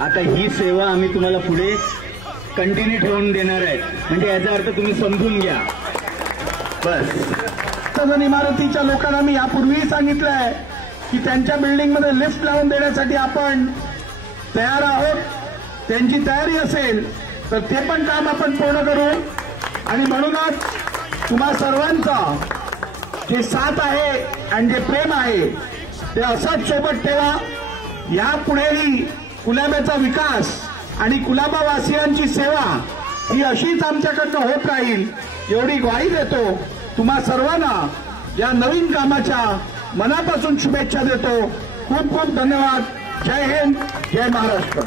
आता ही सेवा आम्ही तुम्हाला पुढे कंटिन्यू ठेवून देणार आहे, म्हणजे याचा अर्थ तुम्ही समजून घ्या बस। सदन इमारतीच्या लोकांना मी यापूर्वीही सांगितलंय की त्यांच्या बिल्डिंगमध्ये लिफ्ट लावून देण्यासाठी आपण तयार आहोत। त्यांची तयारी असेल तर ते पण काम आपण पूर्ण करू। आणि म्हणूनच तुम्हा सर्वांचा जे साथ आहे आणि जे प्रेम आहे ते असंच सोबत ठेवा। यापुढेही कुलाब्याचा विकास आणि कुलाबावासियांची सेवा ही अशीच आमच्याकडनं होत राहील एवढी ग्वाही देतो। तुम्हा सर्वांना या नवीन कामाच्या मनापासून शुभेच्छा देतो। खूप खूप धन्यवाद। जय हिंद, जय महाराष्ट्र।